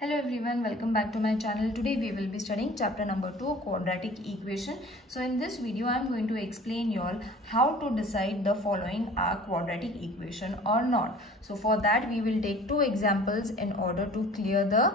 Hello everyone, welcome back to my channel. Today we will be studying chapter number 2, quadratic equation. So in this video I am going to explain you all how to decide the following are quadratic equation or not. So for that we will take two examples in order to clear the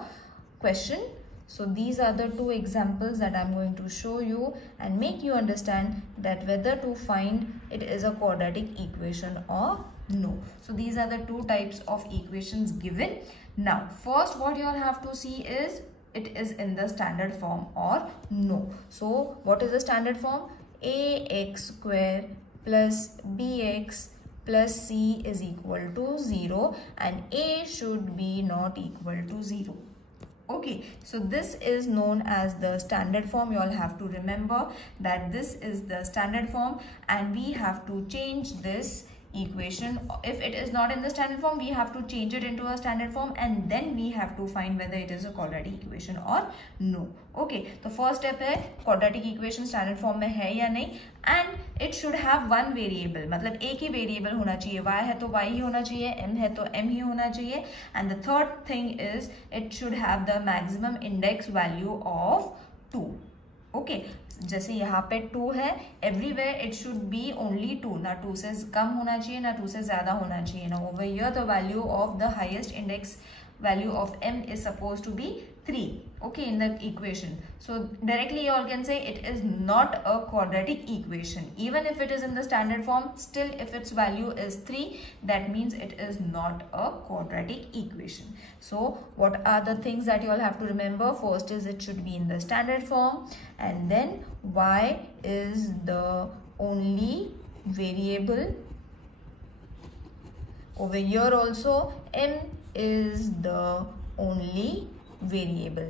question. So these are the two examples that I am going to show you and make you understand that whether to find it is a quadratic equation or no. So these are the two types of equations given. Now first what you all have to see is it is in the standard form or no. So what is the standard form? Ax square plus bx plus c is equal to 0 and a should be not equal to 0. Okay, so this is known as the standard form. You all have to remember that this is the standard form and we have to change this equation. If it is not in the standard form, we have to change it into a standard form and then we have to find whether it is a quadratic equation or no. Okay, the first step है quadratic equation standard form में है या नहीं, and it should have one variable, मतलब एक ही variable होना चाहिए. y है तो y ही होना चाहिए, m है तो m ही होना चाहिए, and the third thing is it should have the maximum index value of 2. Okay जैसे यहाँ पे 2 है, everywhere it should be only 2, ना 2 से कम होना चाहिए ना 2 से ज्यादा होना चाहिए. ना over here the value of the highest index value of m is supposed to be 3, okay, in the equation. So directly you all can say it is not a quadratic equation. Even if it is in the standard form, still if its value is 3, that means it is not a quadratic equation. So what are the things that you all have to remember? First is it should be in the standard form, and then y is the only variable. Over here also m is the only variable,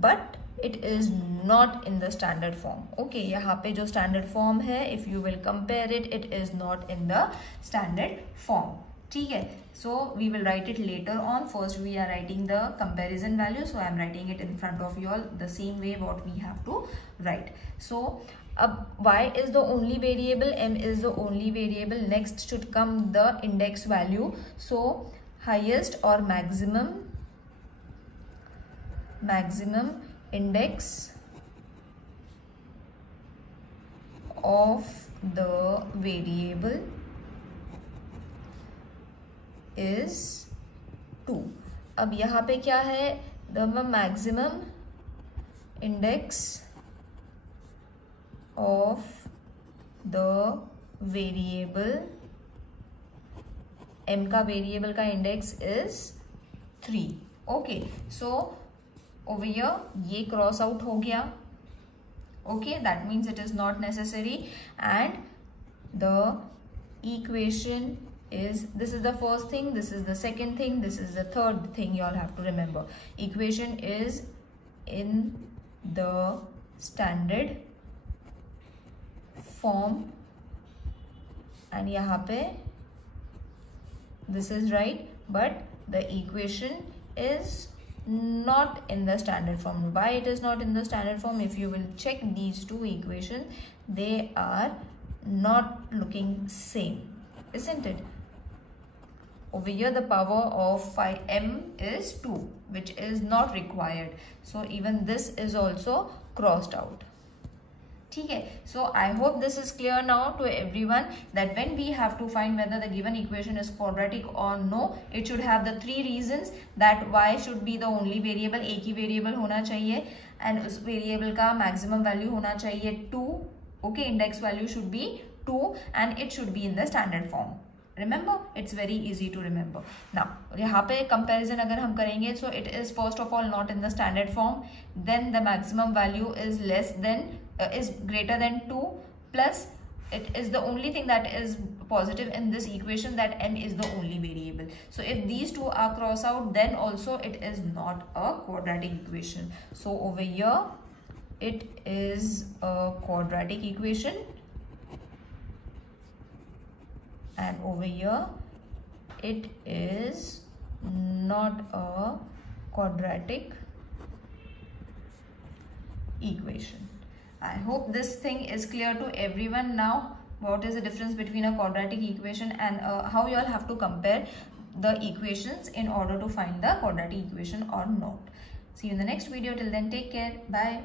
but it is not in the standard form. Okay, यहाँ पे जो standard form है, if you will compare it, it is not in the standard form. ठीक है, so we will write it later on. First we are writing the comparison value, so I am writing it in front of you all the same way what we have to write. So y is the only variable, m is the only variable. Next should come the index value. So highest or maximum index of the variable is 2. अब यहाँ पे क्या है? The maximum index of the variable, m का variable का index is 3. Okay, so over here ये cross out हो गया. Okay, that means it is not necessary and the equation is, this is the first thing, this is the second thing, this is the third thing you all have to remember. Equation is in the standard form and यहाँ पे this is right, but the equation is not in the standard form. Why it is not in the standard form? If you will check these two equations, they are not looking same, isn't it? Over here the power of m is 2, which is not required. So even this is also crossed out. ठीक है, so I hope this is clear now to everyone that when we have to find whether the given equation is quadratic or no, it should have the 3 reasons that y should be the only variable, एक ही variable होना चाहिए, and उस variable का maximum value होना चाहिए 2. Okay, index value should be 2 and it should be in the standard form. Remember, it's very easy to remember. Now यहाँ पे comparison अगर हम करेंगे, so it is first of all not in the standard form, then the maximum value is less than is greater than 2, plus it is the only thing that is positive in this equation, that m is the only variable. So if these two are cross out, then also it is not a quadratic equation. So over here it is a quadratic equation, and over here it is not a quadratic equation. I hope this thing is clear to everyone now. What is the difference between a quadratic equation and how you all have to compare the equations in order to find the quadratic equation or not. See you in the next video. Till then, take care. Bye.